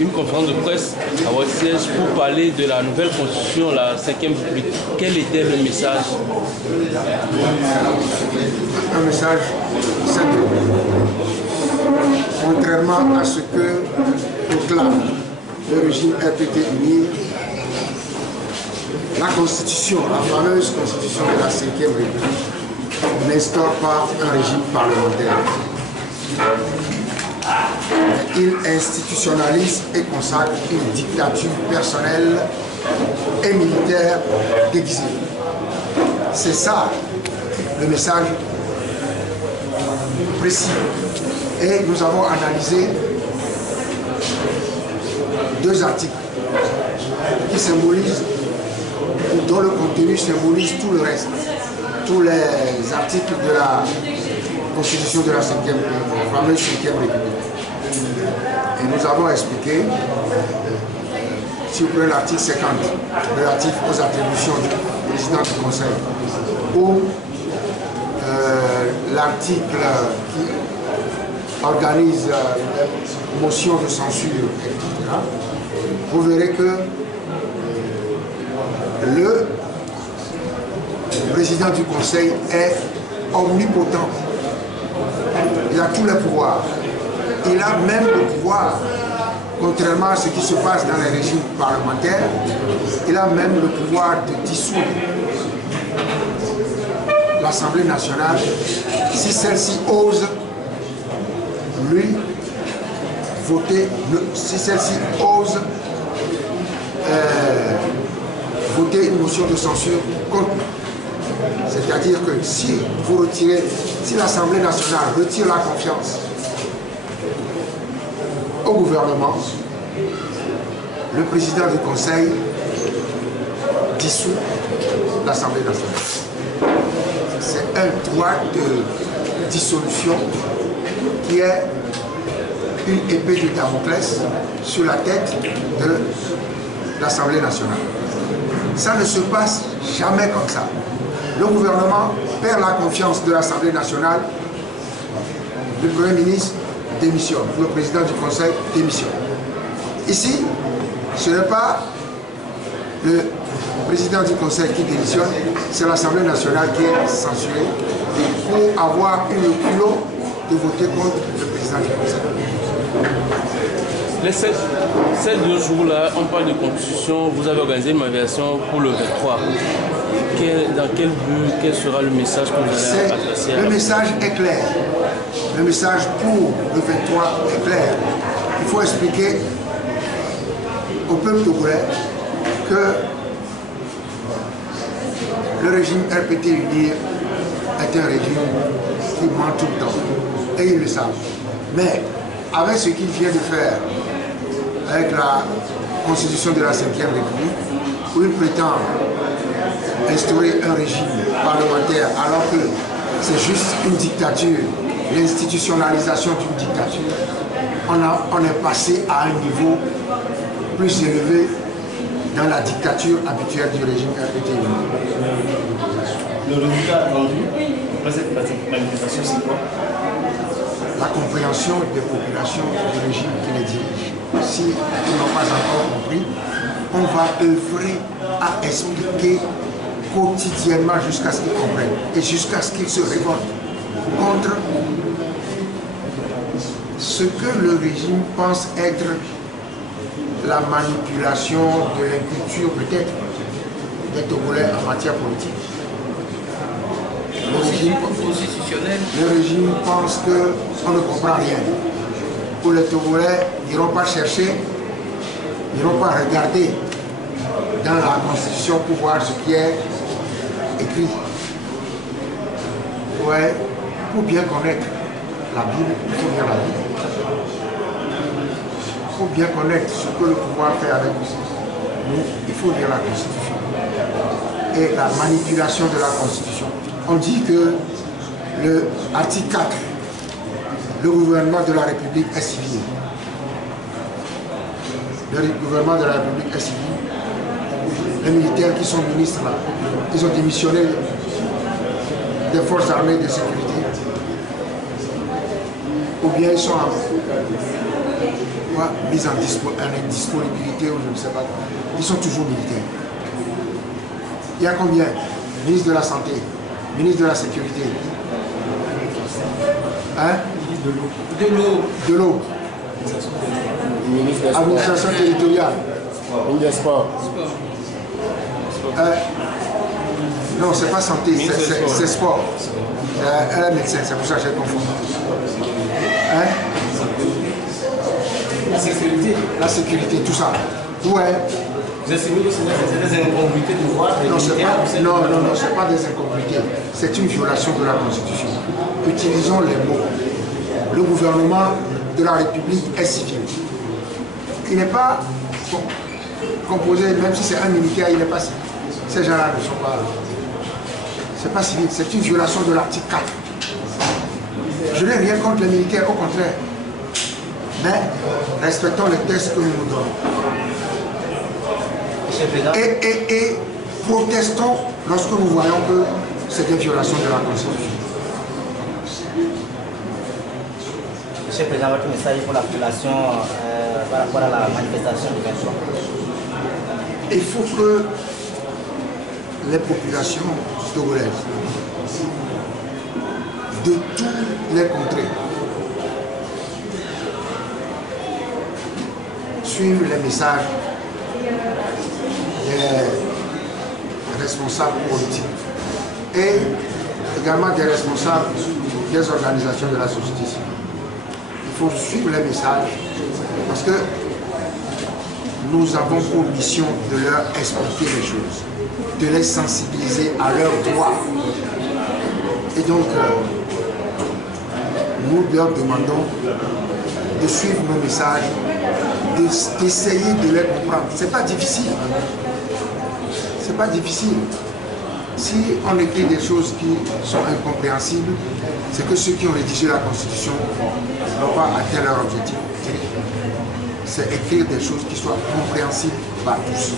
une conférence de presse à votre siège pour parler de la nouvelle constitution, la 5e République. Quel était le message? Un message simple. Contrairement à ce que proclame le régime RPT uni, la constitution, la fameuse constitution de la 5e République, n'instaure pas un régime parlementaire. Il institutionnalise et consacre une dictature personnelle et militaire déguisée. C'est ça le message précis. Et nous avons analysé 2 articles qui symbolisent, dont le contenu symbolise tout le reste, tous les articles de la Constitution de la 5e, la fameuse 5e République. Et nous avons expliqué, si vous prenez l'article 50, relatif aux attributions du président du Conseil, ou l'article qui organise motion de censure, etc., vous verrez que le président du Conseil est omnipotent. Il a tous les pouvoirs. Il a même le pouvoir, contrairement à ce qui se passe dans les régimes parlementaires, il a même le pouvoir de dissoudre l'Assemblée nationale si celle-ci ose lui voter, si celle-ci ose voter une motion de censure contre lui. C'est-à-dire que si vous retirez, si l'Assemblée nationale retire la confiance au gouvernement, le président du Conseil dissout l'Assemblée nationale. C'est un droit de dissolution qui est une épée de Damoclès sur la tête de l'Assemblée nationale. Ça ne se passe jamais comme ça. Le gouvernement perd la confiance de l'Assemblée nationale, le Premier ministre démissionne, le président du Conseil démissionne. Ici, ce n'est pas le président du Conseil qui démissionne, c'est l'Assemblée nationale qui est censurée pour avoir une culot de voter contre le président du Conseil. Ces 2 jours-là, on parle de constitution, vous avez organisé une manifestation pour le 23. Dans quel but, quel sera le message que vous allez adresser à Le message est clair. Le message pour le 23 est clair. Il faut expliquer au peuple togolais que le régime RPT uni est un régime qui ment tout le temps. Et ils le savent. Mais avec ce qu'il vient de faire, avec la constitution de la 5e République, où il prétend instaurer un régime parlementaire alors que c'est juste une dictature, l'institutionnalisation d'une dictature, on est passé à un niveau plus élevé dans la dictature habituelle du régime RPT. Le résultat attendu après cette manifestation, c'est quoi? La compréhension des populations du régime qui les dirige. Si ils n'ont pas encore compris, on va œuvrer à expliquer quotidiennement jusqu'à ce qu'ils comprennent et jusqu'à ce qu'ils se révoltent contre ce que le régime pense être la manipulation de l'inculture peut-être des Togolais en matière politique. Le régime pense qu'on ne comprend rien. Pour les Togolais, ils n'iront pas chercher, ils n'iront pas regarder dans la Constitution pour voir ce qui est écrit. Ouais, pour bien connaître la Bible, il faut lire la Bible. Il faut bien connaître ce que le pouvoir fait avec nous. Il faut lire la Constitution. Et la manipulation de la Constitution. On dit que l'article 4, le gouvernement de la République est civil. Le gouvernement de la République est civil. Les militaires qui sont ministres là, ils ont démissionné des forces armées de sécurité. Ou bien ils sont quoi, mise en disponibilité ou je ne sais pas quoi. Ils sont toujours militaires. Il y a combien? Ministre de la Santé, ministre de la Sécurité, hein? De l'eau. Administration territoriale. Ministre des Sports. Non, c'est pas santé, c'est sport. Elle est médecin, c'est pour ça que j'ai confondu. Hein? La sécurité, tout ça. Ouais. Vous estimez que c'est des incongruités de voir des militaires? Non, ce n'est pas des incongruités. C'est une violation de la Constitution. Utilisons les mots. Le gouvernement de la République est civil. Il n'est pas composé, même si c'est un militaire, il n'est pas civil. Ces gens-là ne sont pas... C'est pas civil, c'est une violation de l'article 4. Je n'ai rien contre les militaires, au contraire. Mais respectons les textes que nous nous donnons. Et protestons lorsque nous voyons que c'est une violation de la Constitution. Monsieur le Président, votre message pour la population par rapport à la manifestation du 23. Il faut que les populations togolaises de toutes les contrées suivent les messages des responsables politiques et également des responsables des organisations de la société civile. Il faut suivre les messages parce que nous avons pour mission de leur expliquer les choses, de les sensibiliser à leurs droits. Et donc, nous leur demandons de suivre nos messages, d'essayer de les comprendre. C'est pas difficile. C'est pas difficile. Si on écrit des choses qui sont incompréhensibles, c'est que ceux qui ont rédigé la Constitution n'ont pas atteint leur objectif. C'est écrire des choses qui soient compréhensibles par tous.